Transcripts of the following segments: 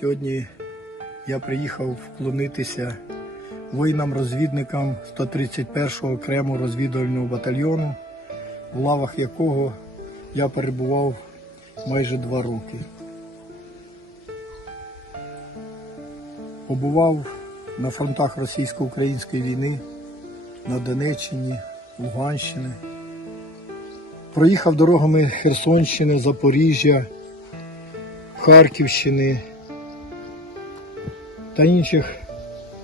Сьогодні я приїхав вклонитися воїнам-розвідникам 131-го окремого розвідувального батальйону, в лавах якого я перебував майже два роки. Побував на фронтах російсько-української війни на Донеччині, Луганщини. Проїхав дорогами Херсонщини, Запоріжжя, Харківщини та інших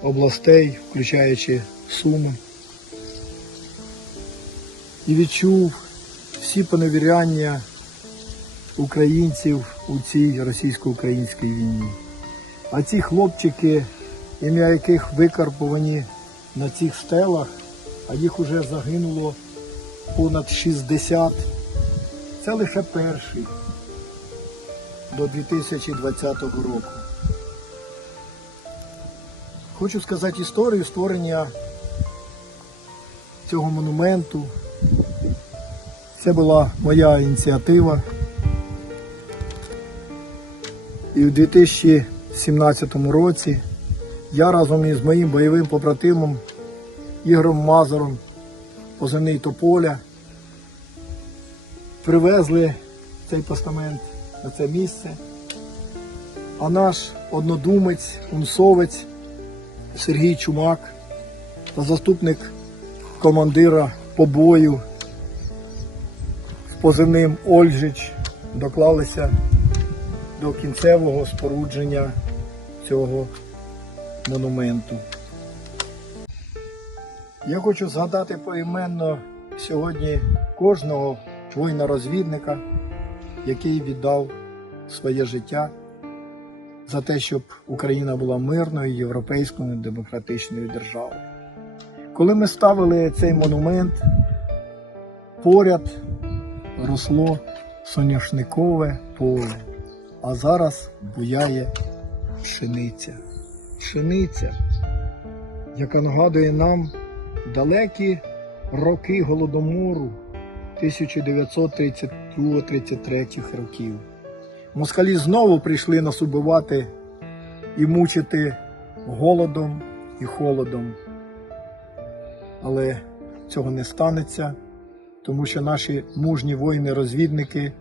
областей, включаючи Суми. І відчув всі поневіряння українців у цій російсько-українській війні. А ці хлопчики, ім'я яких викарбовані на цих стелах, а їх уже загинуло понад 60. Це лише перший до 2020 року. Хочу сказати історію створення цього монументу. Це була моя ініціатива. І в 2017 році я разом із моїм бойовим побратимом Ігорем Мазуром, позивний Тополя, привезли цей постамент на це місце. А наш однодумець, унсовець Сергій Чумак та заступник командира побою з позивним Ольжич доклалися до кінцевого спорудження цього монументу. Я хочу згадати поіменно сьогодні кожного воїна-розвідника, який віддав своє життя за те, щоб Україна була мирною, європейською, демократичною державою. Коли ми ставили цей монумент, поряд росло соняшникове поле, а зараз буяє пшениця. Пшениця, яка нагадує нам далекі роки голодомору 1932-33 років. Москалі знову прийшли нас убивати і мучити голодом і холодом. Але цього не станеться, тому що наші мужні воїни-розвідники,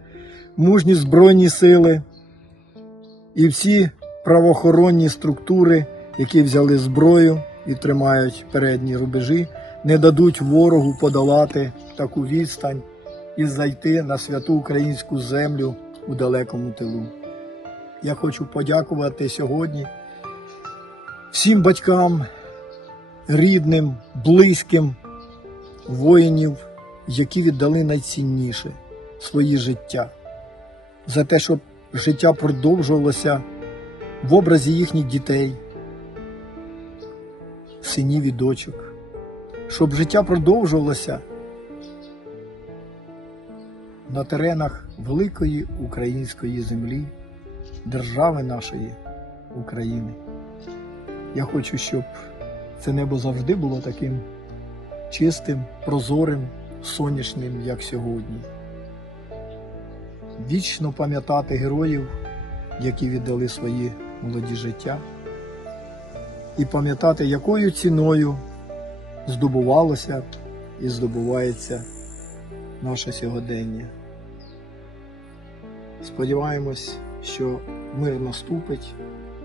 мужні збройні сили і всі правоохоронні структури, які взяли зброю і тримають передні рубежі, не дадуть ворогу подолати таку відстань і зайти на святу українську землю у далекому тилу. Я хочу подякувати сьогодні всім батькам, рідним, близьким воїнів, які віддали найцінніше свої життя, за те, щоб життя продовжувалося в образі їхніх дітей, синів і дочок, щоб життя продовжувалося на теренах великої української землі, держави нашої України. Я хочу, щоб це небо завжди було таким чистим, прозорим, сонячним, як сьогодні. Вічно пам'ятати героїв, які віддали свої молоді життя, і пам'ятати, якою ціною здобувалося і здобувається наше сьогодення. Сподіваємось, що мир наступить,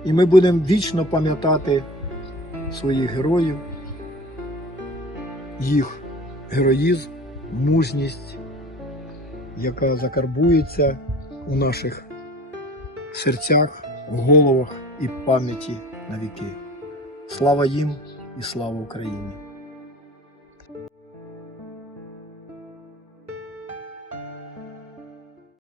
і ми будемо вічно пам'ятати своїх героїв, їх героїзм, мужність, яка закарбується у наших серцях, в головах і пам'яті на віки. Слава їм і слава Україні!